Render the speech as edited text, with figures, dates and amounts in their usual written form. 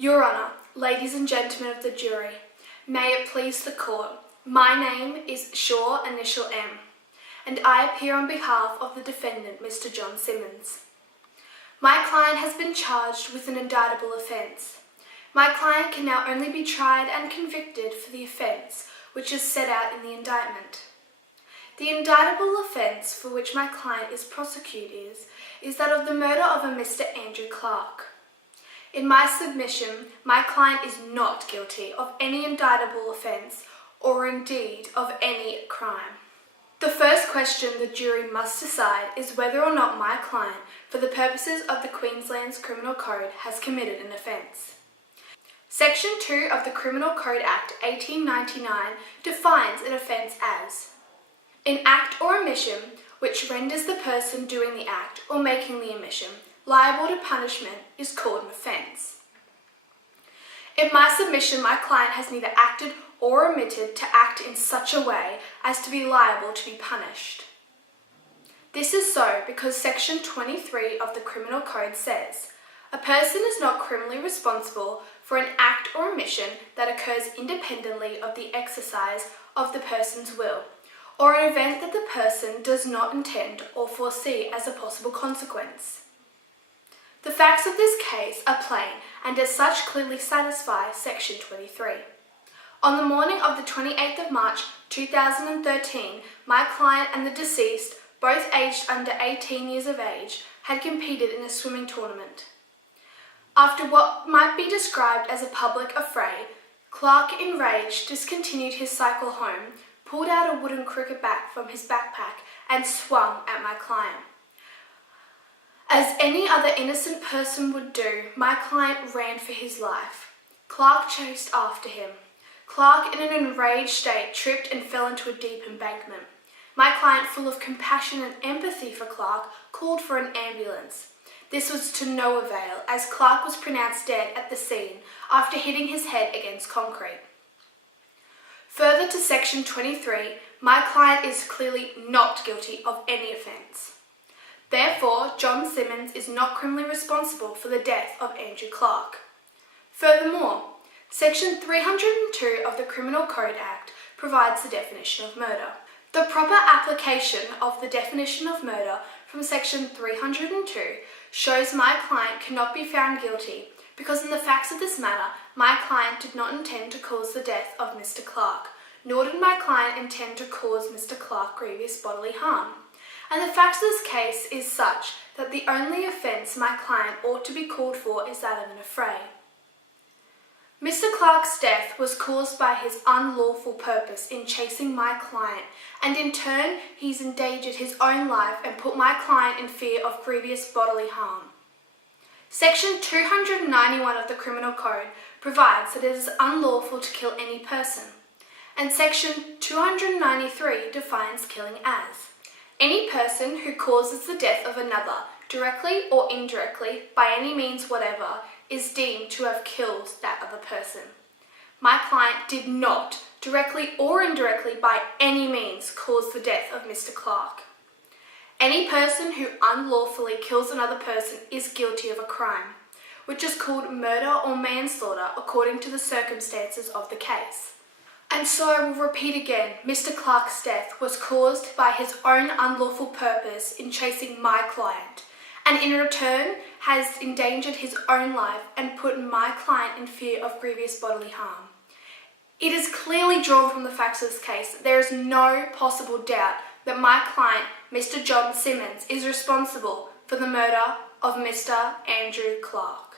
Your Honour, ladies and gentlemen of the jury, may it please the court, my name is Shaw initial M, and I appear on behalf of the defendant, Mr. John Simmons. My client has been charged with an indictable offence. My client can now only be tried and convicted for the offence which is set out in the indictment. The indictable offence for which my client is prosecuted is that of the murder of a Mr. Andrew Clark. In my submission, my client is not guilty of any indictable offence or indeed of any crime. The first question the jury must decide is whether or not my client, for the purposes of the Queensland's Criminal Code, has committed an offence. Section 2 of the Criminal Code Act 1899 defines an offence as an act or omission which renders the person doing the act or making the omission liable to punishment is called an offence. In my submission, my client has neither acted or omitted to act in such a way as to be liable to be punished. This is so because Section 23 of the Criminal Code says, a person is not criminally responsible for an act or omission that occurs independently of the exercise of the person's will, or an event that the person does not intend or foresee as a possible consequence. The facts of this case are plain and as such clearly satisfy Section 23. On the morning of the 28th of March 2013, my client and the deceased, both aged under 18 years of age, had competed in a swimming tournament. After what might be described as a public affray, Clark, enraged, discontinued his cycle home, pulled out a wooden cricket bat from his backpack and swung at my client. As any other innocent person would do, my client ran for his life. Clark chased after him. Clark, in an enraged state, tripped and fell into a deep embankment. My client, full of compassion and empathy for Clark, called for an ambulance. This was to no avail, as Clark was pronounced dead at the scene after hitting his head against concrete. Further to Section 23, my client is clearly not guilty of any offence. Therefore, John Simmons is not criminally responsible for the death of Andrew Clark. Furthermore, Section 302 of the Criminal Code Act provides the definition of murder. The proper application of the definition of murder from Section 302 shows my client cannot be found guilty because in the facts of this matter, my client did not intend to cause the death of Mr. Clark, nor did my client intend to cause Mr. Clark grievous bodily harm. And the facts of this case is such that the only offence my client ought to be called for is that of an affray. Mr. Clark's death was caused by his unlawful purpose in chasing my client, and in turn he's endangered his own life and put my client in fear of grievous bodily harm. Section 291 of the Criminal Code provides that it is unlawful to kill any person, and Section 293 defines killing as any person who causes the death of another, directly or indirectly, by any means whatever, is deemed to have killed that other person. My client did not, directly or indirectly, by any means, cause the death of Mr. Clark. Any person who unlawfully kills another person is guilty of a crime, which is called murder or manslaughter according to the circumstances of the case. And so I will repeat again, Mr. Clark's death was caused by his own unlawful purpose in chasing my client, and in return has endangered his own life and put my client in fear of grievous bodily harm. It is clearly drawn from the facts of this case that there is no possible doubt that my client, Mr. John Simmons, is responsible for the murder of Mr. Andrew Clark.